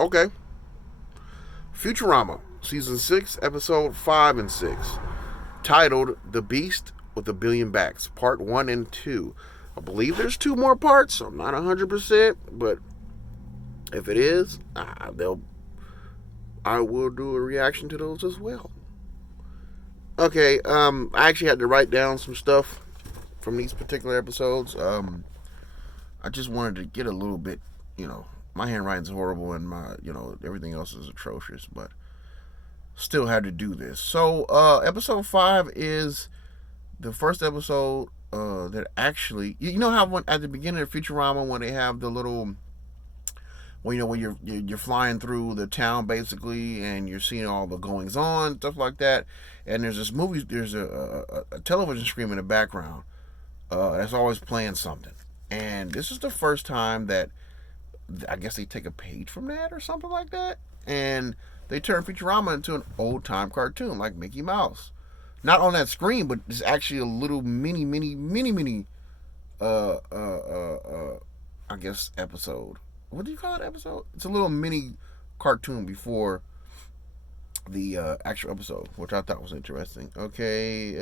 Okay. Futurama, Season 6, Episode 5 and 6. Titled The Beast with a Billion Backs, Part 1 and 2. I believe there's two more parts. I'm not 100%, but if it is, I will do a reaction to those as well. Okay, I actually had to write down some stuff from these particular episodes. I just wanted to get a little bit, my handwriting's horrible and everything else is atrocious, but still had to do this. So, episode 5 is the first episode that actually, you know how at the beginning of Futurama when they have the little, when you're flying through the town basically, and you're seeing all the goings on, stuff like that, and there's a television screen in the background that's always playing something, and this is the first time that I guess they take a page from that or something like that, and they turn Futurama into an old time cartoon like Mickey Mouse. Not on that screen, but it's actually a little mini, I guess episode. What do you call it? Episode? It's a little mini cartoon before the actual episode, which I thought was interesting. Okay.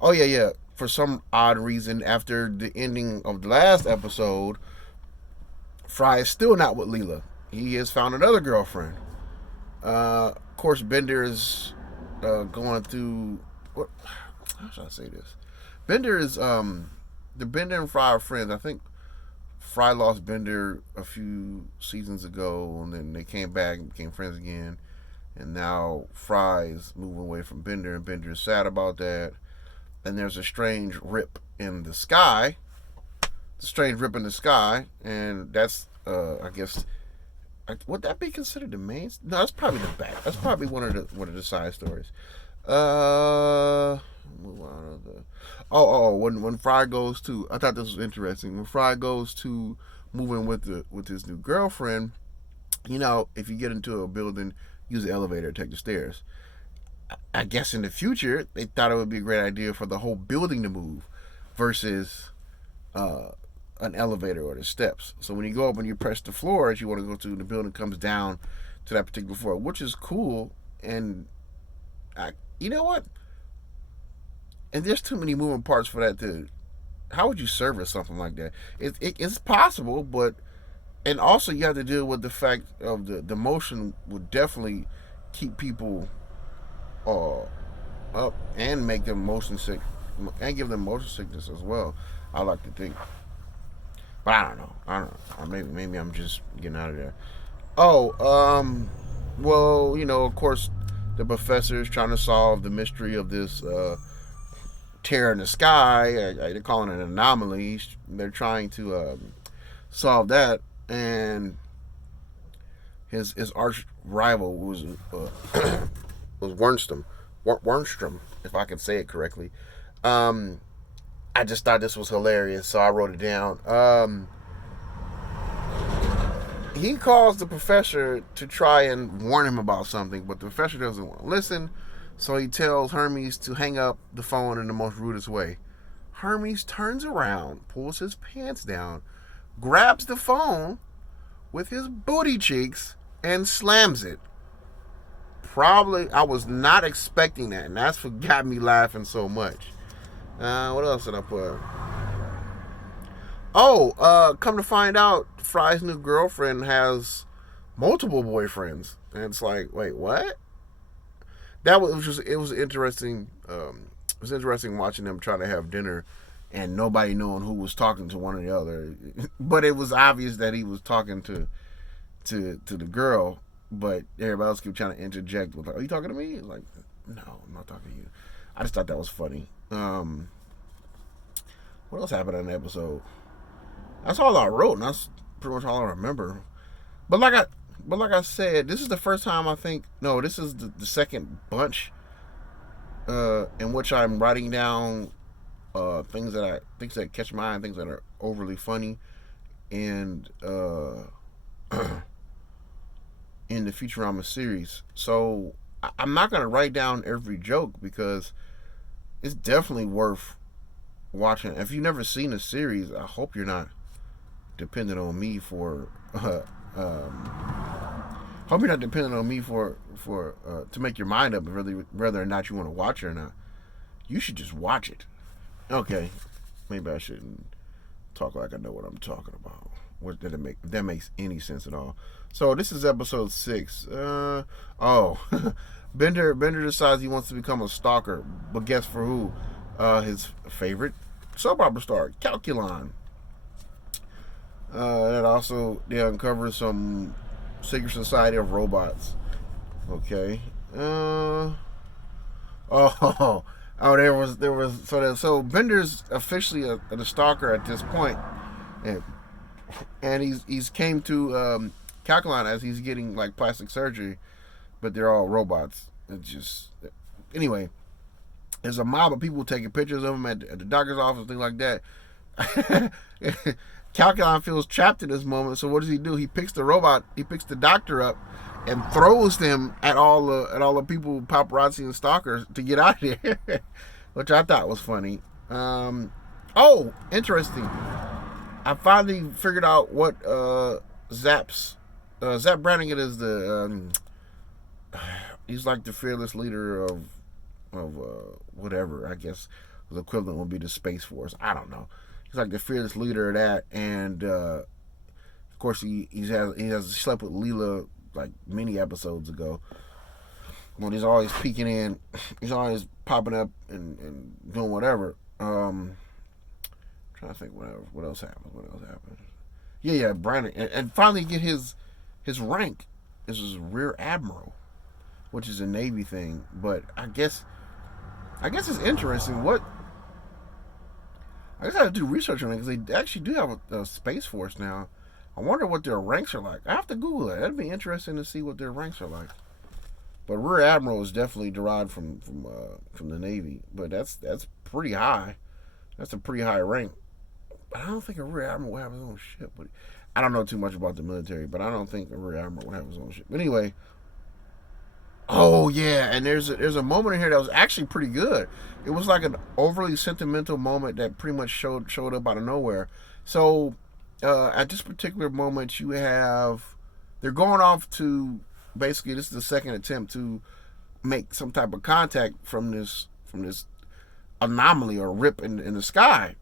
Oh yeah. For some odd reason, after the ending of the last episode, Fry is still not with Leela. He has found another girlfriend. Of course, Bender is going through what? How should I say this? Bender is the Bender and Fry are friends. I think Fry lost Bender a few seasons ago, and then they came back and became friends again. And now Fry is moving away from Bender, and Bender is sad about that. And there's a strange rip in the sky. And that's I guess. Would that be considered the main? No, that's probably the back. That's probably one of the side stories. Move on to the. When Fry goes to, I thought this was interesting. When Fry goes to moving with his new girlfriend, if you get into a building, use the elevator, take the stairs. I guess in the future they thought it would be a great idea for the whole building to move, versus an elevator or the steps. So when you go up and you press the floor as you want to go to, the building comes down to that particular floor, which is cool. And you know what? And there's too many moving parts for that to. How would you service something like that? It's possible, but and also you have to deal with the fact of the motion would definitely keep people up and make them motion sick and give them motion sickness as well. I like to think. But I don't know. Maybe I'm just getting out of there. Well, of course, the professor is trying to solve the mystery of this tear in the sky. They're calling it an anomaly. They're trying to solve that, and his arch rival was Wernstrom, if I can say it correctly. I just thought this was hilarious, so I wrote it down. He calls the professor to try and warn him about something, but the professor doesn't want to listen, so he tells Hermes to hang up the phone in the most rudest way. Hermes turns around, pulls his pants down, grabs the phone with his booty cheeks, and slams it. Probably, I was not expecting that, and that's what got me laughing so much. What else did I put? Come to find out, Fry's new girlfriend has multiple boyfriends, and it's like, wait, what? It was interesting. It was interesting watching them try to have dinner, and nobody knowing who was talking to one or the other. But it was obvious that he was talking to the girl, but everybody else kept trying to interject with, like, "Are you talking to me?" Like, no, I'm not talking to you. I just thought that was funny. What else happened in the episode? That's all I wrote, and that's pretty much all I remember. But like I said, this is the first time I think. No, this is the second bunch in which I'm writing down things that catch my eye, things that are overly funny, and in the Futurama series. So I'm not gonna write down every joke because it's definitely worth watching. If you've never seen the series, I hope you're not dependent on me for Hope you're not depending on me for to make your mind up whether or not you want to watch it or not. You should just watch it. Okay, maybe I shouldn't talk like I know what I'm talking about. What did it make? If that makes any sense at all. So this is episode 6. Bender decides he wants to become a stalker, but guess for who? His favorite soap opera star, Calculon. And also they uncover some secret society of robots. Okay. Oh, there was so Bender's officially a stalker at this point, and he's came to Calculon as he's getting like plastic surgery, but they're all robots. It's just anyway. There's a mob of people taking pictures of him at the doctor's office, things like that. Calculon feels trapped in this moment, so what does he do? He picks the doctor up, and throws them at all the people, paparazzi and stalkers, to get out of here, which I thought was funny. Interesting. I finally figured out what Zap Brannigan is. He's like the fearless leader of whatever. I guess the equivalent would be the Space Force. I don't know. He's like the fearless leader of that, and of course he has slept with Leela like many episodes ago. When he's always peeking in, he's always popping up and doing whatever. Trying to think what else happened. Yeah, Brandon, and finally get his rank. This is Rear Admiral, which is a Navy thing, but I guess it's interesting. I guess I have to do research on it because they actually do have a Space Force now. I wonder what their ranks are like. I have to Google it. That'd be interesting to see what their ranks are like. But Rear Admiral is definitely derived from the Navy, but that's pretty high. That's a pretty high rank. But I don't think a Rear Admiral would have his own ship. But I don't know too much about the military, but I don't think a Rear Admiral would have his own ship. But anyway. Oh yeah, and there's a moment in here that was actually pretty good. It was like an overly sentimental moment that pretty much showed up out of nowhere. So at this particular moment, they're going off to, basically this is the second attempt to make some type of contact from this anomaly or rip in the sky.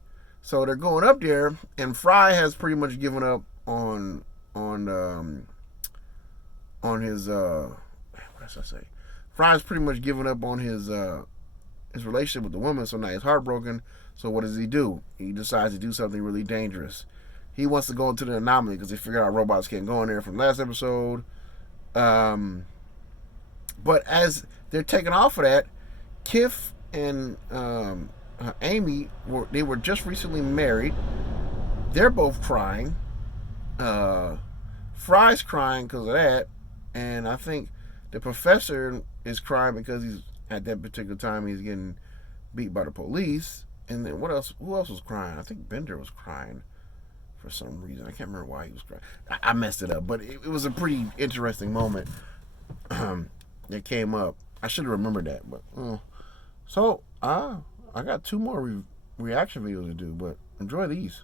So they're going up there, and Fry has pretty much given up on his what should I say? Fry's pretty much given up on his relationship with the woman, so now he's heartbroken. So what does he do? He decides to do something really dangerous. He wants to go into the anomaly because they figured out robots can't go in there from last episode. But as they're taking off of that, Kif and Amy were just recently married. They're both crying. Fry's crying because of that, and I think the professor is crying because at that particular time he's getting beat by the police. And then who else was crying? I think Bender was crying for some reason. I can't remember why he was crying. I messed it up, but it was a pretty interesting moment that came up. I should have remembered that, but so I got 2 more reaction videos to do, but enjoy these.